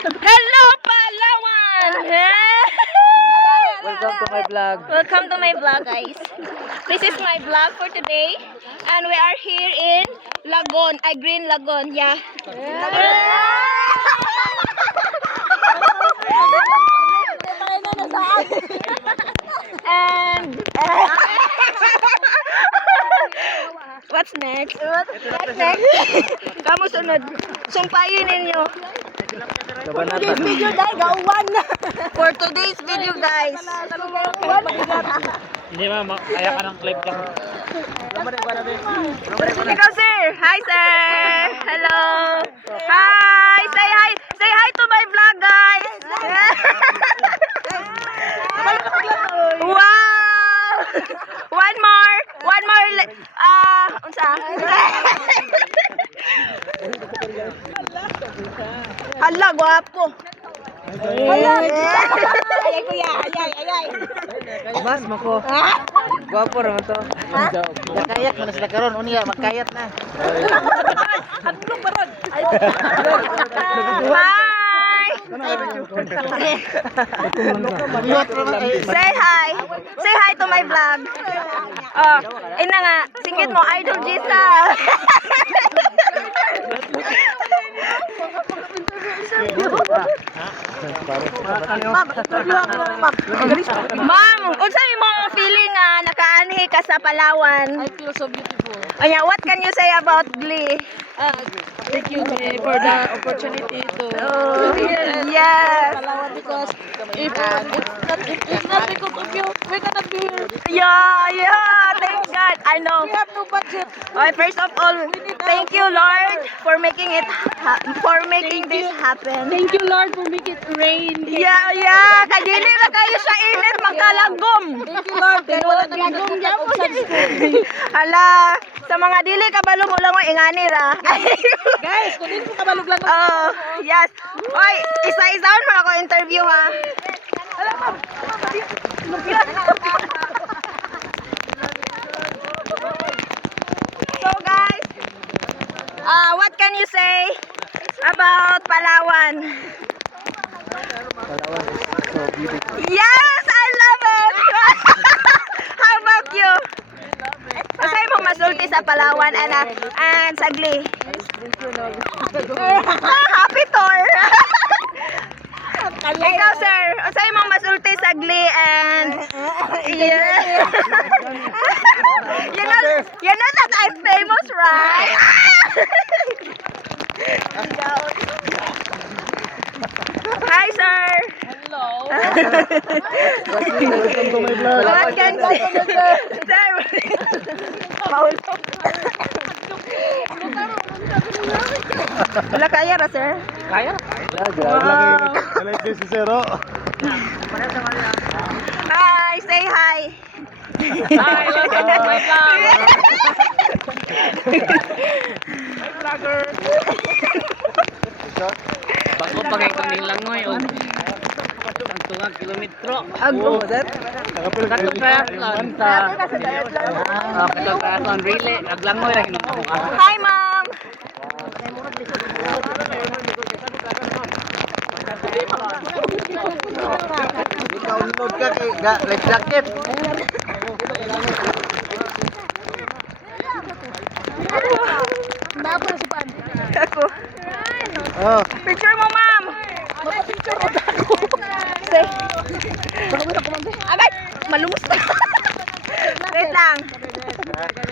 Hello, Palawan! Welcome to my vlog. Welcome to my vlog, guys. This is my vlog for today. And we are here in Lagon. Green Lagon. Yeah. And what's next? What's next? Kamu sunod. Sumpayin ninyo. For today's video, guys. Hindi kaya ka ng clip lang. Ikaw, sir. Hi, sir. Hello. Hi. Say hi. Say hi to my vlog, guys. Wow. One more. Unsa? Hala, guwapo. Ayay, kuya. Ayay. Mas mako. Guwapo naman to. Nakayat mo na sila karon, unya magkayat na. Hi. Say hi. Say hi to my vlog. Oh, ina nga. Singit mo, Idol Gisa. Ma'am, unsa imong feeling nga nakaanhi ka sa Palawan? I feel so beautiful. Anya, what can you say about Glee? Thank you for the opportunity to Oh, be here in yes. Palawan because if it's not because of you, we cannot be here. Yeah, thank God. I know. We have no budget. Okay, first of all, thank you, Lord, for making this happen. Thank you, Lord, for making it rain. Yeah. Kadili na kayo sa init, magkalagom. Thank you, Lord. Kaya wala na mga Hala, sa mga dili kabalo mo lang mo ingani ra. Guys, kung hindi ko kabalog lang. Oh, yes. Oy, isa-isaon mo ako interview, ha. So guys, what can you say about Palawan? Palawan is so beautiful. Yes, I love it. How about you? Masay mong masulti sa Palawan and sa Glee. Happy tour. Ikaw, sir, masay mong masulti sa Glee and yeah. you know that I'm famous, right? Hi, sir. Hello. Welcome to my vlog. What can sir? Wala kaya ra, sir? Kaya? Wow. Lagi si Zero. Hi, say hi. Hi, welcome to my vlog. Vlogger. Bago pa kay kaming langoy og ang tungang kilometro. Oh, that? Kato triathlon sa kato triathlon relay aglangoy ra hinuko. Hi, ma'am. Download ka kay life jacket. Ako. Oh. Picture mo, ma'am. Say. Agad, malumos na. Wait lang.